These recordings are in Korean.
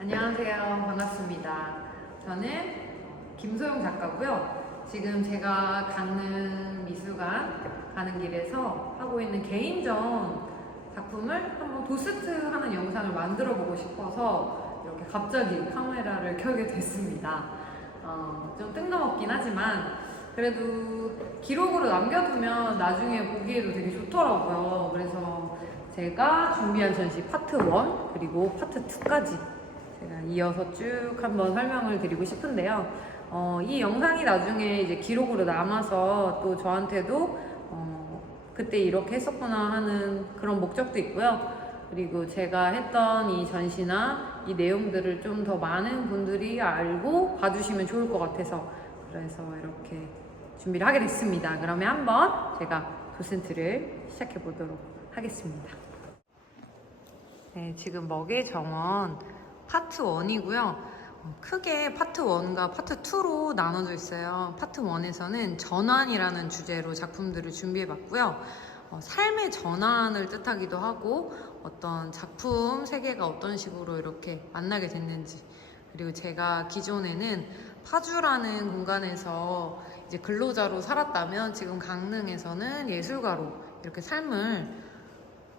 안녕하세요. 반갑습니다. 저는 김소영 작가고요. 지금 제가 강릉 미술관 가는 길에서 하고 있는 개인전 작품을 한번 도스트 하는 영상을 만들어 보고 싶어서 이렇게 갑자기 카메라를 켜게 됐습니다. 좀 뜬금없긴 하지만 그래도 기록으로 남겨두면 나중에 보기에도 되게 좋더라고요. 그래서 제가 준비한 전시 파트 1 그리고 파트 2까지 제가 이어서 쭉 한번 설명을 드리고 싶은데요. 이 영상이 나중에 이제 기록으로 남아서 또 저한테도 그때 이렇게 했었구나 하는 그런 목적도 있고요. 그리고 제가 했던 이 전시나 이 내용들을 좀 더 많은 분들이 알고 봐주시면 좋을 것 같아서 그래서 이렇게 준비를 하게 됐습니다. 그러면 한번 제가 도슨트를 시작해 보도록 하겠습니다. 네, 지금 먹의 정원 파트 1이고요. 크게 파트 1과 파트 2로 나눠져 있어요. 파트 1에서는 전환이라는 주제로 작품들을 준비해 봤고요. 삶의 전환을 뜻하기도 하고 어떤 작품 세계가 어떤 식으로 이렇게 만나게 됐는지, 그리고 제가 기존에는 파주라는 공간에서 이제 근로자로 살았다면 지금 강릉에서는 예술가로 이렇게 삶을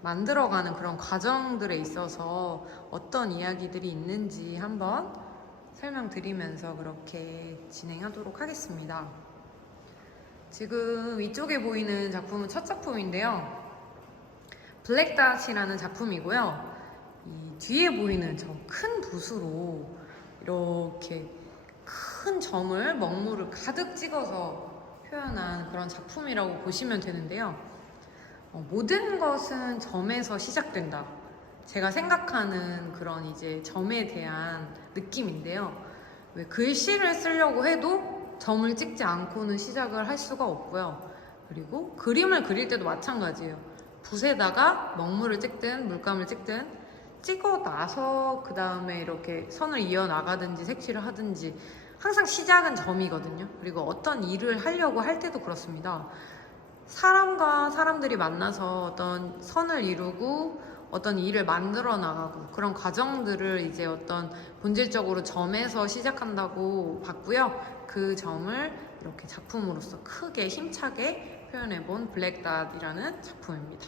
만들어가는 그런 과정들에 있어서 어떤 이야기들이 있는지 한번 설명드리면서 그렇게 진행하도록 하겠습니다. 지금 이쪽에 보이는 작품은 첫 작품인데요. 블랙닷이라는 작품이고요. 이 뒤에 보이는 저 큰 붓으로 이렇게 큰 점을 먹물을 가득 찍어서 표현한 그런 작품이라고 보시면 되는데요. 모든 것은 점에서 시작된다. 제가 생각하는 그런 이제 점에 대한 느낌인데요. 왜 글씨를 쓰려고 해도 점을 찍지 않고는 시작을 할 수가 없고요. 그리고 그림을 그릴 때도 마찬가지예요. 붓에다가 먹물을 찍든 물감을 찍든 찍어 나서 그 다음에 이렇게 선을 이어 나가든지 색칠을 하든지 항상 시작은 점이거든요. 그리고 어떤 일을 하려고 할 때도 그렇습니다. 사람과 사람들이 만나서 어떤 선을 이루고 어떤 일을 만들어 나가고 그런 과정들을 이제 어떤 본질적으로 점에서 시작한다고 봤고요. 그 점을 이렇게 작품으로서 크게 힘차게 표현해 본 블랙닷이라는 작품입니다.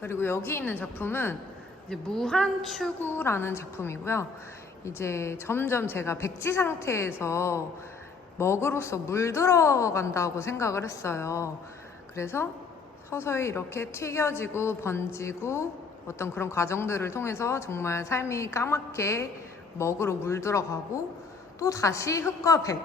그리고 여기 있는 작품은 이제 무한추구라는 작품이고요. 이제 점점 제가 백지 상태에서 먹으로서 물들어간다고 생각을 했어요. 그래서 서서히 이렇게 튀겨지고 번지고 어떤 그런 과정들을 통해서 정말 삶이 까맣게 먹으로 물들어가고 또 다시 흙과 백,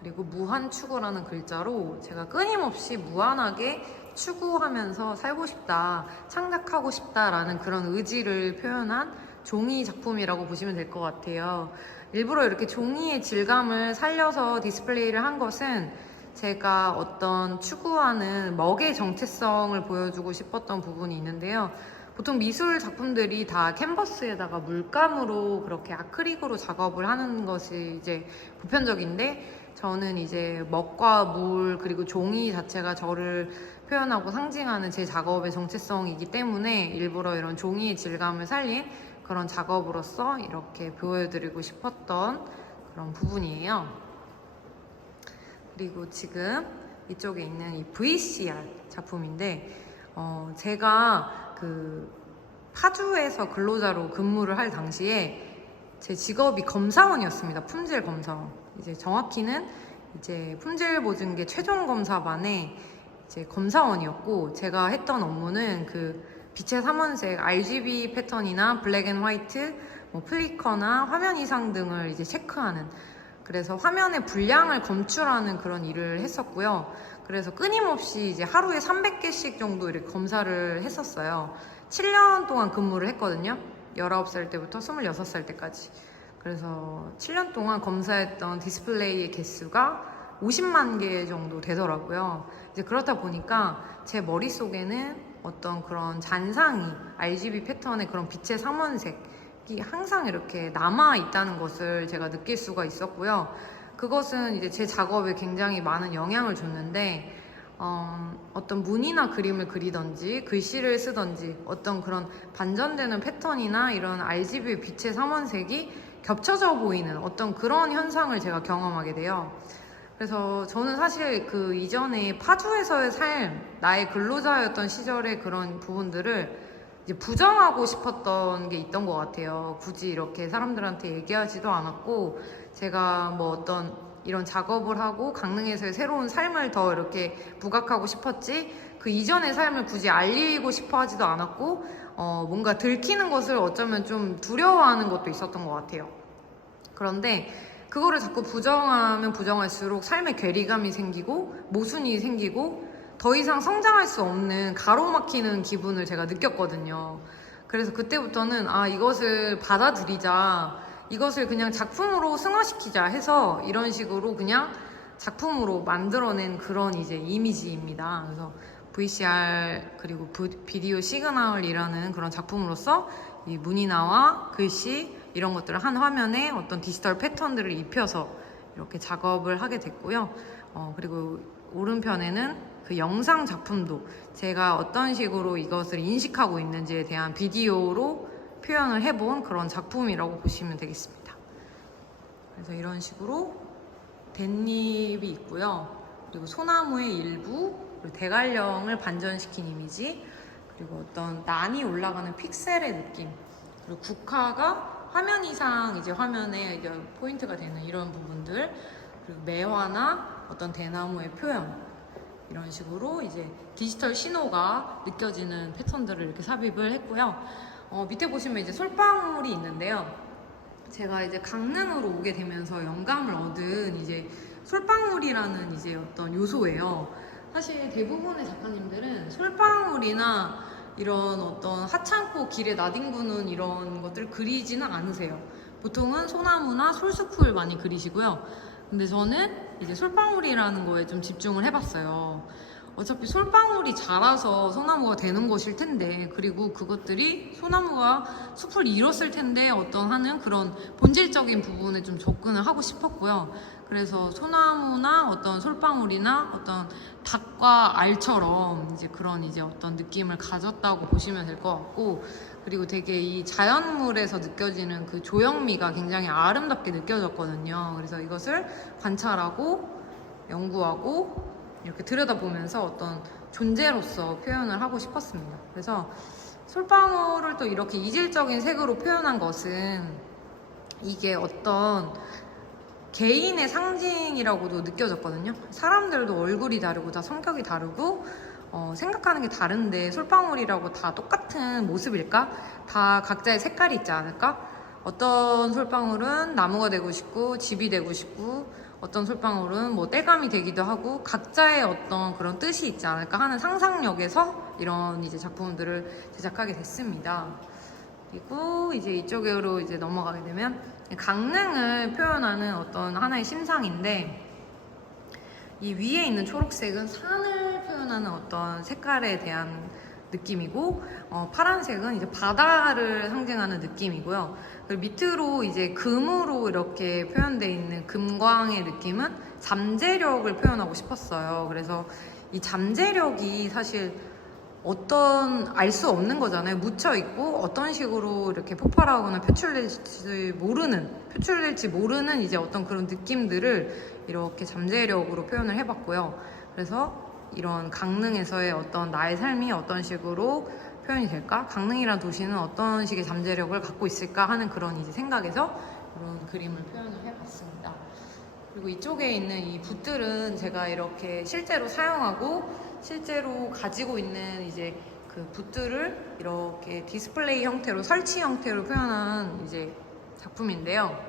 그리고 무한추구라는 글자로 제가 끊임없이 무한하게 추구하면서 살고 싶다, 창작하고 싶다라는 그런 의지를 표현한 종이 작품이라고 보시면 될 것 같아요. 일부러 이렇게 종이의 질감을 살려서 디스플레이를 한 것은 제가 어떤 추구하는 먹의 정체성을 보여주고 싶었던 부분이 있는데요. 보통 미술 작품들이 다 캔버스에다가 물감으로 그렇게 아크릴으로 작업을 하는 것이 이제 보편적인데, 저는 이제 먹과 물 그리고 종이 자체가 저를 표현하고 상징하는 제 작업의 정체성이기 때문에 일부러 이런 종이의 질감을 살린 그런 작업으로서 이렇게 보여드리고 싶었던 그런 부분이에요. 그리고 지금 이쪽에 있는 이 VCR 작품인데, 제가 그 파주에서 근로자로 근무를 할 당시에 제 직업이 검사원이었습니다. 품질 검사원. 이제 정확히는 이제 품질 보증계 최종 검사반의 이제 검사원이었고, 제가 했던 업무는 그 빛의 삼원색 RGB 패턴이나 블랙 앤 화이트, 뭐 플리커나 화면 이상 등을 이제 체크하는, 그래서 화면의 분량을 검출하는 그런 일을 했었고요. 그래서 끊임없이 이제 하루에 300개씩 정도 이렇게 검사를 했었어요. 7년 동안 근무를 했거든요. 19살 때부터 26살 때까지. 그래서 7년 동안 검사했던 디스플레이의 개수가 50만 개 정도 되더라고요. 이제 그렇다 보니까 제 머릿속에는 어떤 그런 잔상이 RGB 패턴의 그런 빛의 삼원색이 항상 이렇게 남아 있다는 것을 제가 느낄 수가 있었고요. 그것은 이제 제 작업에 굉장히 많은 영향을 줬는데, 어떤 무늬나 그림을 그리던지 글씨를 쓰던지 어떤 그런 반전되는 패턴이나 이런 RGB 빛의 삼원색이 겹쳐져 보이는 어떤 그런 현상을 제가 경험하게 돼요. 그래서 저는 사실 그 이전에 파주에서의 삶, 나의 근로자였던 시절의 그런 부분들을 이제 부정하고 싶었던 게 있던 것 같아요. 굳이 이렇게 사람들한테 얘기하지도 않았고, 제가 뭐 어떤 이런 작업을 하고 강릉에서의 새로운 삶을 더 이렇게 부각하고 싶었지, 그 이전의 삶을 굳이 알리고 싶어 하지도 않았고, 뭔가 들키는 것을 어쩌면 좀 두려워하는 것도 있었던 것 같아요. 그런데 그거를 자꾸 부정하면 부정할수록 삶에 괴리감이 생기고 모순이 생기고 더 이상 성장할 수 없는 가로막히는 기분을 제가 느꼈거든요. 그래서 그때부터는 이것을 받아들이자, 이것을 그냥 작품으로 승화시키자 해서 이런 식으로 그냥 작품으로 만들어낸 그런 이제 이미지입니다. 그래서 VCR 그리고 비디오 시그널이라는 그런 작품으로서 이 무늬나와 글씨 이런 것들을 한 화면에 어떤 디지털 패턴들을 입혀서 이렇게 작업을 하게 됐고요. 그리고 오른편에는 그 영상 작품도 제가 어떤 식으로 이것을 인식하고 있는지에 대한 비디오로 표현을 해본 그런 작품이라고 보시면 되겠습니다. 그래서 이런 식으로 댄잎이 있고요. 그리고 소나무의 일부, 그리고 대관령을 반전시킨 이미지, 그리고 어떤 난이 올라가는 픽셀의 느낌, 그리고 국화가 화면 이상 이제 화면에 이제 포인트가 되는 이런 부분들, 그리고 매화나 어떤 대나무의 표현, 이런 식으로 이제 디지털 신호가 느껴지는 패턴들을 이렇게 삽입을 했고요. 밑에 보시면 이제 솔방울이 있는데요. 제가 이제 강릉으로 오게 되면서 영감을 얻은 이제 솔방울이라는 이제 어떤 요소예요. 사실 대부분의 작가님들은 솔방울이나 이런 어떤 하찮고 길에 나뒹구는 이런 것들 그리지는 않으세요. 보통은 소나무나 솔숲을 많이 그리시고요. 근데 저는 이제 솔방울이라는 거에 좀 집중을 해봤어요. 어차피 솔방울이 자라서 소나무가 되는 것일 텐데, 그리고 그것들이 소나무가 숲을 이뤘을 텐데 어떤 하는 그런 본질적인 부분에 좀 접근을 하고 싶었고요. 그래서 소나무나 어떤 솔방울이나 어떤 닭과 알처럼 이제 그런 이제 어떤 느낌을 가졌다고 보시면 될 것 같고, 그리고 되게 이 자연물에서 느껴지는 그 조형미가 굉장히 아름답게 느껴졌거든요. 그래서 이것을 관찰하고 연구하고 이렇게 들여다보면서 어떤 존재로서 표현을 하고 싶었습니다. 그래서 솔방울을 또 이렇게 이질적인 색으로 표현한 것은 이게 어떤 개인의 상징이라고도 느껴졌거든요. 사람들도 얼굴이 다르고 다 성격이 다르고 생각하는 게 다른데 솔방울이라고 다 똑같은 모습일까? 다 각자의 색깔이 있지 않을까? 어떤 솔방울은 나무가 되고 싶고 집이 되고 싶고, 어떤 솔방울은 뭐 땔감이 되기도 하고, 각자의 어떤 그런 뜻이 있지 않을까 하는 상상력에서 이런 이제 작품들을 제작하게 됐습니다. 그리고 이제 이쪽으로 이제 넘어가게 되면 강릉을 표현하는 어떤 하나의 심상인데, 이 위에 있는 초록색은 산을 표현하는 어떤 색깔에 대한 느낌이고, 파란색은 이제 바다를 상징하는 느낌이고요. 그리고 밑으로 이제 금으로 이렇게 표현되어 있는 금광의 느낌은 잠재력을 표현하고 싶었어요. 그래서 이 잠재력이 사실 알 수 없는 거잖아요. 묻혀 있고 어떤 식으로 이렇게 폭발하거나 표출될지 모르는 이제 어떤 그런 느낌들을 이렇게 잠재력으로 표현을 해봤고요. 그래서 이런 강릉에서의 어떤 나의 삶이 어떤 식으로 표현이 될까? 강릉이란 도시는 어떤 식의 잠재력을 갖고 있을까 하는 그런 이제 생각에서 이런 그림을 표현을 해봤습니다. 그리고 이쪽에 있는 이 붓들은 제가 이렇게 실제로 사용하고 실제로 가지고 있는 이제 그 붓들을 이렇게 디스플레이 형태로, 설치 형태로 표현한 이제 작품인데요.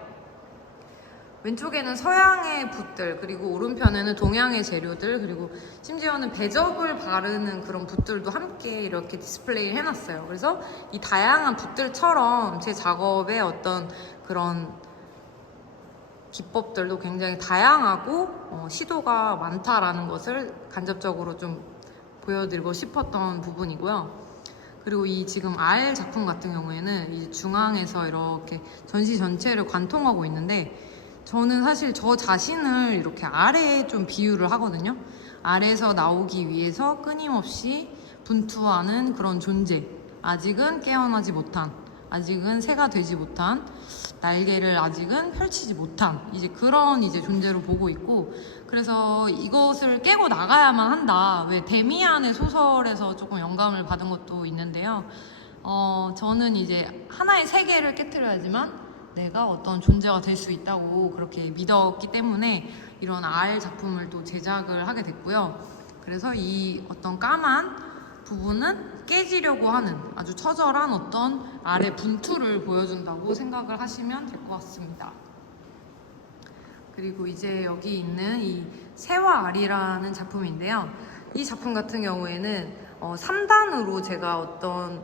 왼쪽에는 서양의 붓들, 그리고 오른편에는 동양의 재료들, 그리고 심지어는 배접을 바르는 그런 붓들도 함께 이렇게 디스플레이를 해놨어요. 그래서 이 다양한 붓들처럼 제 작업의 어떤 그런 기법들도 굉장히 다양하고 시도가 많다라는 것을 간접적으로 좀 보여드리고 싶었던 부분이고요. 그리고 이 지금 R 작품 같은 경우에는 이 중앙에서 이렇게 전시 전체를 관통하고 있는데, 저는 사실 저 자신을 이렇게 R에 좀 비유를 하거든요. 알에서 나오기 위해서 끊임없이 분투하는 그런 존재. 아직은 깨어나지 못한, 아직은 새가 되지 못한, 날개를 아직은 펼치지 못한 이제 그런 이제 존재로 보고 있고, 그래서 이것을 깨고 나가야만 한다. 왜 데미안의 소설에서 조금 영감을 받은 것도 있는데요. 저는 이제 하나의 세계를 깨트려야지만 내가 어떤 존재가 될 수 있다고 그렇게 믿었기 때문에 이런 알 작품을 또 제작을 하게 됐고요. 그래서 이 어떤 까만 부분은 깨지려고 하는 아주 처절한 어떤 알의 분투를 보여준다고 생각을 하시면 될 것 같습니다. 그리고 이제 여기 있는 이 새와 알이라는 작품인데요. 이 작품 같은 경우에는 3단으로 제가 어떤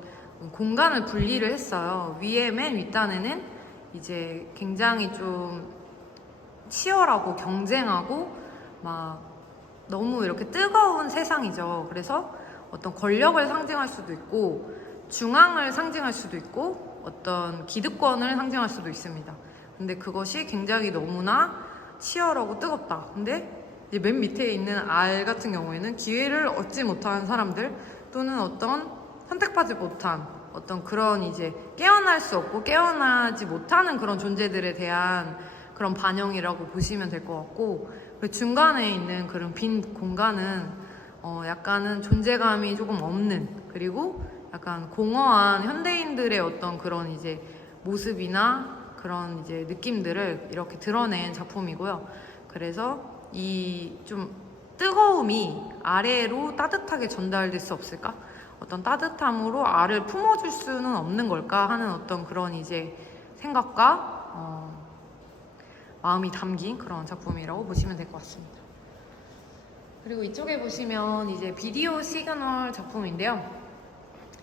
공간을 분리를 했어요. 위에 맨 윗단에는 이제 굉장히 좀 치열하고 경쟁하고 막 너무 이렇게 뜨거운 세상이죠. 그래서 어떤 권력을 상징할 수도 있고 중앙을 상징할 수도 있고 어떤 기득권을 상징할 수도 있습니다. 근데 그것이 굉장히 너무나 치열하고 뜨겁다. 근데 이제 맨 밑에 있는 알 같은 경우에는 기회를 얻지 못한 사람들 또는 어떤 선택받지 못한 어떤 그런 이제 깨어날 수 없고 깨어나지 못하는 그런 존재들에 대한 그런 반영이라고 보시면 될 것 같고, 그 중간에 있는 그런 빈 공간은 약간은 존재감이 조금 없는, 그리고 약간 공허한 현대인들의 어떤 그런 이제 모습이나 그런 이제 느낌들을 이렇게 드러낸 작품이고요. 그래서 이 좀 뜨거움이 아래로 따뜻하게 전달될 수 없을까? 어떤 따뜻함으로 알을 품어줄 수는 없는 걸까 하는 어떤 그런 이제 생각과 마음이 담긴 그런 작품이라고 보시면 될 것 같습니다. 그리고 이쪽에 보시면 이제 비디오 시그널 작품인데요.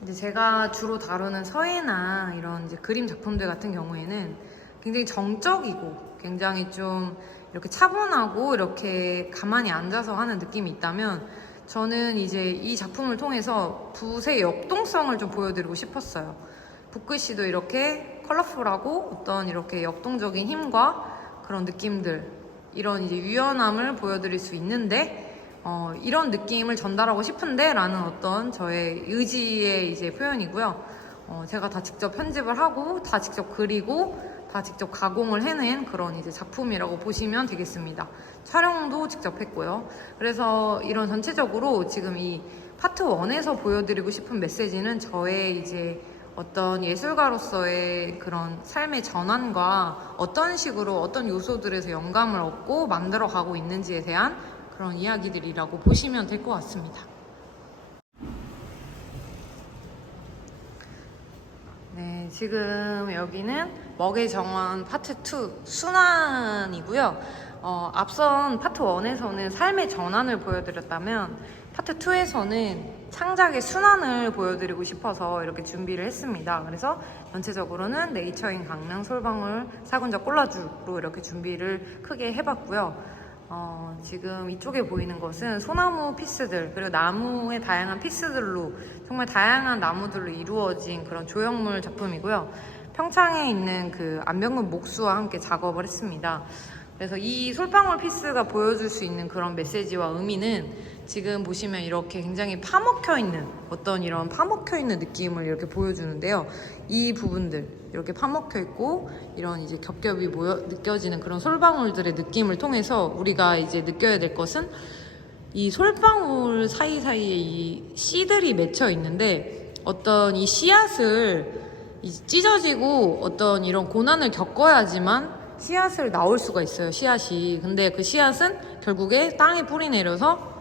이제 제가 주로 다루는 서예나 이런 이제 그림 작품들 같은 경우에는 굉장히 정적이고 굉장히 좀 이렇게 차분하고 이렇게 가만히 앉아서 하는 느낌이 있다면, 저는 이제 이 작품을 통해서 붓의 역동성을 좀 보여드리고 싶었어요. 붓글씨도 이렇게 컬러풀하고 어떤 이렇게 역동적인 힘과 그런 느낌들, 이런 이제 유연함을 보여드릴 수 있는데, 이런 느낌을 전달하고 싶은데 라는 어떤 저의 의지의 이제 표현이고요. 제가 다 직접 편집을 하고 다 직접 그리고 다 직접 가공을 해낸 그런 이제 작품이라고 보시면 되겠습니다. 촬영도 직접 했고요. 그래서 이런 전체적으로 지금 이 파트 1에서 보여드리고 싶은 메시지는 저의 이제 어떤 예술가로서의 그런 삶의 전환과 어떤 식으로 어떤 요소들에서 영감을 얻고 만들어 가고 있는지에 대한 그런 이야기들이라고 보시면 될 것 같습니다. 네, 지금 여기는 먹의 정원 파트 2 순환이고요. 앞선 파트 1에서는 삶의 전환을 보여드렸다면 파트 2에서는 창작의 순환을 보여드리고 싶어서 이렇게 준비를 했습니다. 그래서 전체적으로는 네이처인 강릉 솔방울 살군자 콜라주로 이렇게 준비를 크게 해봤고요. 지금 이쪽에 보이는 것은 소나무 피스들, 그리고 나무의 다양한 피스들로, 정말 다양한 나무들로 이루어진 그런 조형물 작품이고요. 평창에 있는 그 안병근 목수와 함께 작업을 했습니다. 그래서 이 솔방울 피스가 보여줄 수 있는 그런 메시지와 의미는 지금 보시면 이렇게 굉장히 파먹혀 있는 어떤 이런 파먹혀 있는 느낌을 이렇게 보여주는데요. 이 부분들 이렇게 파먹혀 있고 이런 이제 겹겹이 느껴지는 그런 솔방울들의 느낌을 통해서 우리가 이제 느껴야 될 것은 이 솔방울 사이사이에 이 씨들이 맺혀 있는데, 어떤 이 씨앗을 찢어지고 어떤 이런 고난을 겪어야지만 씨앗을 나올 수가 있어요, 씨앗이. 근데 그 씨앗은 결국에 땅에 뿌리 내려서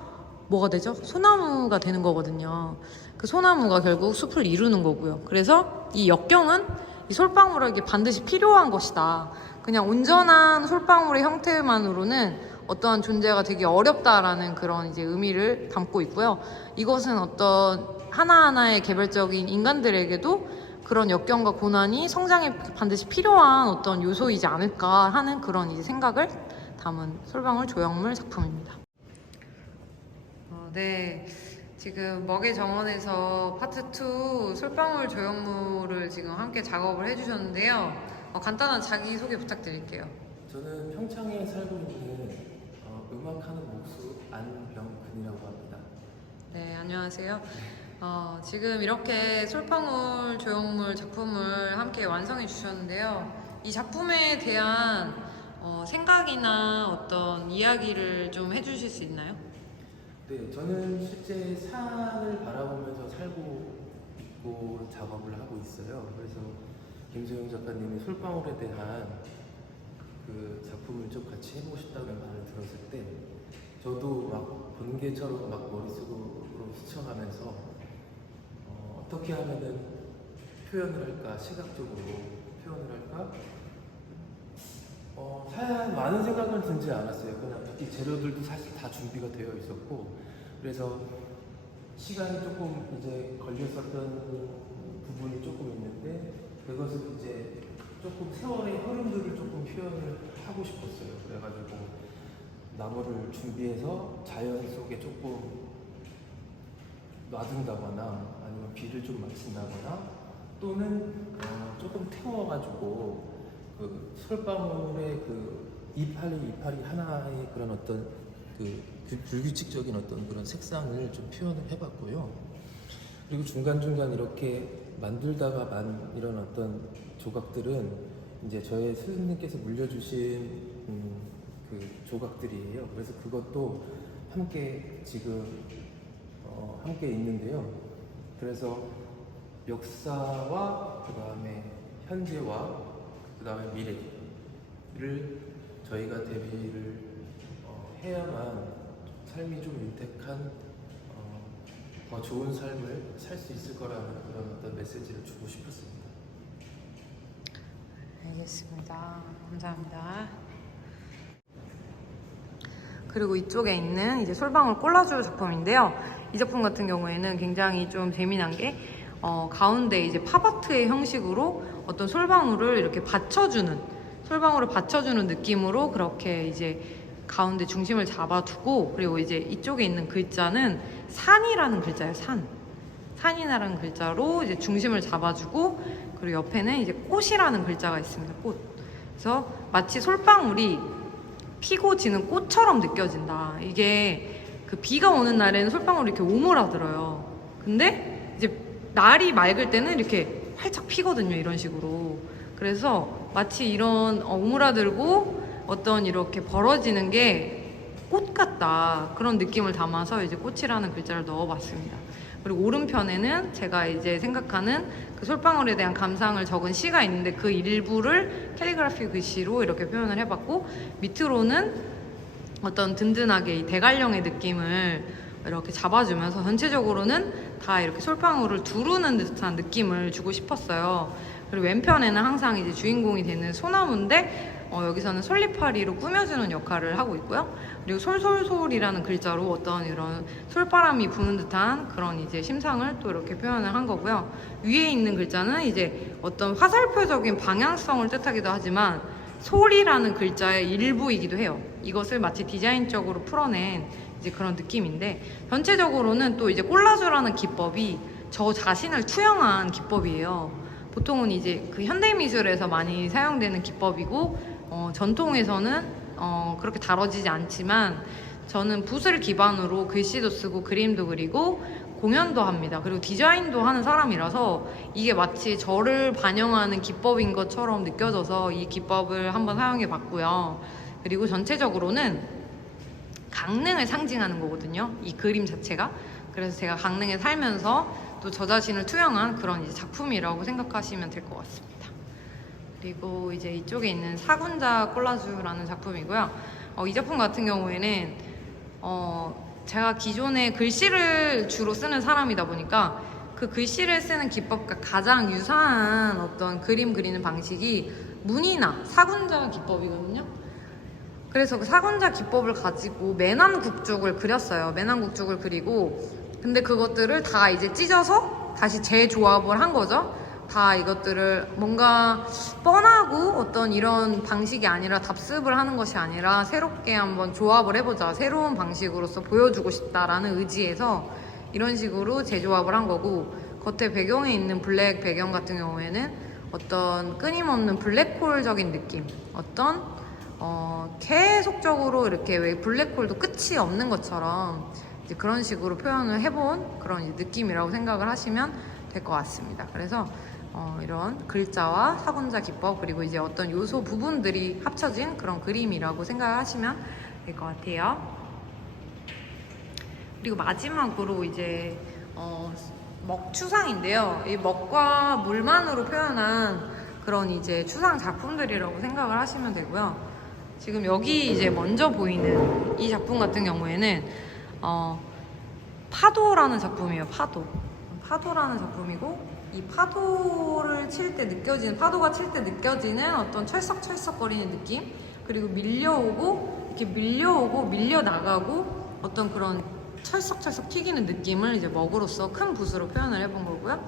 뭐가 되죠? 소나무가 되는 거거든요. 그 소나무가 결국 숲을 이루는 거고요. 그래서 이 역경은 이 솔방울에게 반드시 필요한 것이다. 그냥 온전한 솔방울의 형태만으로는 어떠한 존재가 되게 어렵다라는 그런 이제 의미를 담고 있고요. 이것은 어떤 하나하나의 개별적인 인간들에게도 그런 역경과 고난이 성장에 반드시 필요한 어떤 요소이지 않을까 하는 그런 이제 생각을 담은 솔방울 조형물 작품입니다. 네, 지금 먹의 정원에서 파트 2 솔방울 조형물을 지금 함께 작업을 해주셨는데요. 간단한 자기소개 부탁드릴게요. 저는 평창에 살고 있는 음악하는 목수 안병근이라고 합니다. 네, 안녕하세요. 지금 이렇게 솔방울 조형물 작품을 함께 완성해 주셨는데요. 이 작품에 대한 생각이나 어떤 이야기를 좀 해주실 수 있나요? 네, 저는 실제 산을 바라보면서 살고 있고 작업을 하고 있어요. 그래서 김소영 작가님이 솔방울에 대한 그 작품을 좀 같이 해보고 싶다는 말을 들었을 때 저도 막 번개처럼 막 머릿속으로 스쳐가면서 어떻게 하면은 표현을 할까, 시각적으로 표현을 할까, 사실 많은 생각은 들지 않았어요. 그냥 이 재료들도 사실 다 준비가 되어 있었고, 그래서 시간이 조금 이제 걸렸었던 부분이 조금 있는데, 그것을 이제 조금 세월의 흐름들을 조금 표현을 하고 싶었어요. 그래가지고 나무를 준비해서 자연 속에 조금 놔둔다거나 아니면 비를 좀 맞춘다거나 또는 조금 태워가지고 그 솔방울의 그 이파리 하나의 그런 어떤 그 불규칙적인 어떤 그런 색상을 좀 표현을 해봤고요. 그리고 중간중간 이렇게 만들다가 이런 어떤 조각들은 이제 저의 스승님께서 물려주신 그 조각들이에요. 그래서 그것도 함께 지금 함께 있는데요. 그래서 역사와 그 다음에 현재와 그 다음에 미래를 저희가 대비를 해야만 삶이 좀 윤택한 더 좋은 삶을 살 수 있을 거라는 그런 어떤 메시지를 주고 싶었습니다. 알겠습니다. 감사합니다. 그리고 이쪽에 있는 이제 솔방울 콜라주 작품인데요. 이 작품 같은 경우에는 굉장히 좀 재미난 게 가운데 이제 팝아트의 형식으로 어떤 솔방울을 이렇게 솔방울을 받쳐주는 느낌으로 그렇게 이제 가운데 중심을 잡아두고, 그리고 이제 이쪽에 있는 글자는 산이라는 글자예요. 산이라는 글자로 이제 중심을 잡아주고, 그리고 옆에는 이제 꽃이라는 글자가 있습니다. 꽃. 그래서 마치 솔방울이 피고 지는 꽃처럼 느껴진다. 이게 그 비가 오는 날에는 솔방울이 이렇게 오므라들어요. 근데 이제 날이 맑을 때는 이렇게 활짝 피거든요. 이런 식으로. 그래서 마치 이런 오므라들고 어떤 이렇게 벌어지는 게 꽃 같다, 그런 느낌을 담아서 이제 꽃이라는 글자를 넣어봤습니다. 그리고 오른편에는 제가 이제 생각하는 그 솔방울에 대한 감상을 적은 시가 있는데 그 일부를 캘리그라피 글씨로 이렇게 표현을 해봤고, 밑으로는 어떤 든든하게 이 대관령의 느낌을 이렇게 잡아주면서 전체적으로는 다 이렇게 솔방울을 두르는 듯한 느낌을 주고 싶었어요. 그리고 왼편에는 항상 이제 주인공이 되는 소나무인데 여기서는 솔잎파리로 꾸며주는 역할을 하고 있고요. 그리고 솔솔솔이라는 글자로 어떤 이런 솔바람이 부는 듯한 그런 이제 심상을 또 이렇게 표현을 한 거고요. 위에 있는 글자는 이제 어떤 화살표적인 방향성을 뜻하기도 하지만 솔이라는 글자의 일부이기도 해요. 이것을 마치 디자인적으로 풀어낸 이제 그런 느낌인데, 전체적으로는 또 이제 콜라주라는 기법이 저 자신을 투영한 기법이에요. 보통은 이제 그 현대미술에서 많이 사용되는 기법이고, 전통에서는 그렇게 다뤄지지 않지만 저는 붓을 기반으로 글씨도 쓰고 그림도 그리고 공연도 합니다. 그리고 디자인도 하는 사람이라서 이게 마치 저를 반영하는 기법인 것처럼 느껴져서 이 기법을 한번 사용해 봤고요. 그리고 전체적으로는 강릉을 상징하는 거거든요, 이 그림 자체가. 그래서 제가 강릉에 살면서 또 저 자신을 투영한 그런 이제 작품이라고 생각하시면 될 것 같습니다. 그리고 이제 이쪽에 있는 사군자 콜라주라는 작품이고요. 이 작품 같은 경우에는 제가 기존에 글씨를 주로 쓰는 사람이다 보니까 그 글씨를 쓰는 기법과 가장 유사한 어떤 그림 그리는 방식이 문이나 사군자 기법이거든요. 그래서 그 사군자 기법을 가지고 매난국죽을 그렸어요. 매난국죽을 그리고, 근데 그것들을 다 이제 찢어서 다시 재조합을 한 거죠. 다 이것들을 뭔가 뻔하고 어떤 이런 방식이 아니라, 답습을 하는 것이 아니라 새롭게 한번 조합을 해보자, 새로운 방식으로서 보여주고 싶다라는 의지에서 이런 식으로 재조합을 한 거고, 겉에 배경에 있는 블랙 배경 같은 경우에는 어떤 끊임없는 블랙홀적인 느낌, 어떤 계속적으로 이렇게 왜 블랙홀도 끝이 없는 것처럼 이제 그런 식으로 표현을 해본 그런 이제 느낌이라고 생각을 하시면 될 것 같습니다. 그래서 이런 글자와 사군자 기법 그리고 이제 어떤 요소 부분들이 합쳐진 그런 그림이라고 생각하시면 될 것 같아요. 그리고 마지막으로 이제 먹추상인데요. 이 먹과 물만으로 표현한 그런 이제 추상 작품들이라고 생각을 하시면 되고요. 지금 여기 이제 먼저 보이는 이 작품 같은 경우에는 파도라는 작품이에요. 파도라는 작품이고 이 파도를 칠 때 느껴지는 파도가 칠 때 느껴지는 어떤 철썩철썩거리는 느낌 그리고 이렇게 밀려오고 밀려나가고 어떤 그런 철썩철썩 튀기는 느낌을 이제 먹으로써 큰 붓으로 표현을 해본 거고요.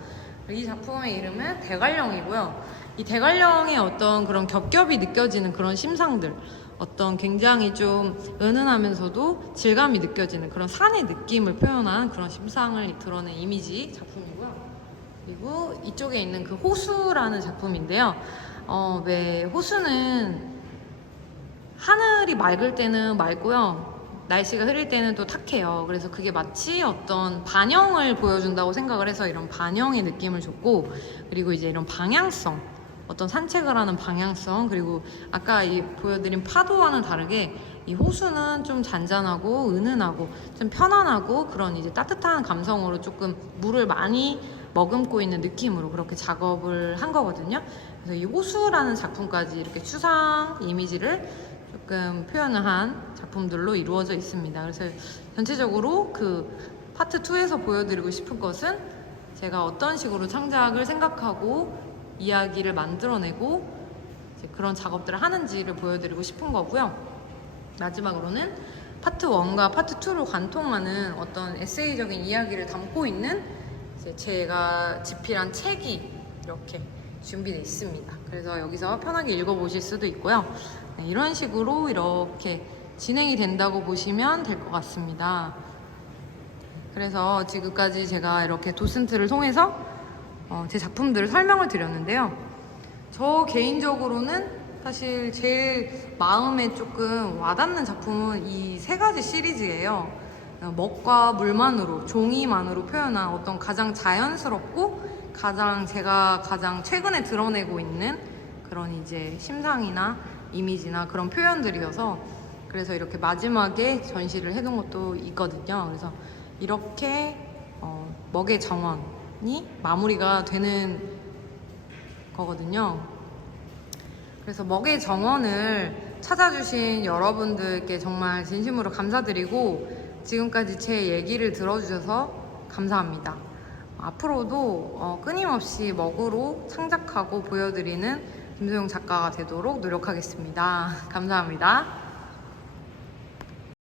이 작품의 이름은 대관령이고요. 이 대관령의 어떤 그런 겹겹이 느껴지는 그런 심상들, 어떤 굉장히 좀 은은하면서도 질감이 느껴지는 그런 산의 느낌을 표현한 그런 심상을 드러낸 이미지 작품이고요. 그리고 이쪽에 있는 그 호수라는 작품인데요. 왜 호수는 하늘이 맑을 때는 맑고요. 날씨가 흐릴 때는 또 탁해요. 그래서 그게 마치 어떤 반영을 보여준다고 생각을 해서 이런 반영의 느낌을 줬고, 그리고 이제 이런 방향성, 어떤 산책을 하는 방향성, 그리고 아까 보여드린 파도와는 다르게 이 호수는 좀 잔잔하고 은은하고 좀 편안하고 그런 이제 따뜻한 감성으로 조금 물을 많이 머금고 있는 느낌으로 그렇게 작업을 한 거거든요. 그래서 이 호수라는 작품까지 이렇게 추상 이미지를 조금 표현을 한 작품들로 이루어져 있습니다. 그래서 전체적으로 그 파트 2에서 보여드리고 싶은 것은 제가 어떤 식으로 창작을 생각하고 이야기를 만들어내고 이제 그런 작업들을 하는지를 보여드리고 싶은 거고요. 마지막으로는 파트 1과 파트 2로 관통하는 어떤 에세이적인 이야기를 담고 있는 이제 제가 집필한 책이 이렇게 준비되어 있습니다. 그래서 여기서 편하게 읽어보실 수도 있고요. 네, 이런 식으로 이렇게 진행이 된다고 보시면 될 것 같습니다. 그래서 지금까지 제가 이렇게 도슨트를 통해서 제 작품들을 설명을 드렸는데요. 저 개인적으로는 사실 제일 마음에 조금 와닿는 작품은 이 세 가지 시리즈예요. 먹과 물만으로, 종이만으로 표현한 어떤 가장 자연스럽고 제가 가장 최근에 드러내고 있는 그런 이제 심상이나 이미지나 그런 표현들이어서 그래서 이렇게 마지막에 전시를 해둔 것도 있거든요. 그래서 이렇게 먹의 정원이 마무리가 되는 거거든요. 그래서 먹의 정원을 찾아주신 여러분들께 정말 진심으로 감사드리고 지금까지 제 얘기를 들어주셔서 감사합니다. 앞으로도 끊임없이 먹으로 창작하고 보여드리는 김소영 작가가 되도록 노력하겠습니다. 감사합니다.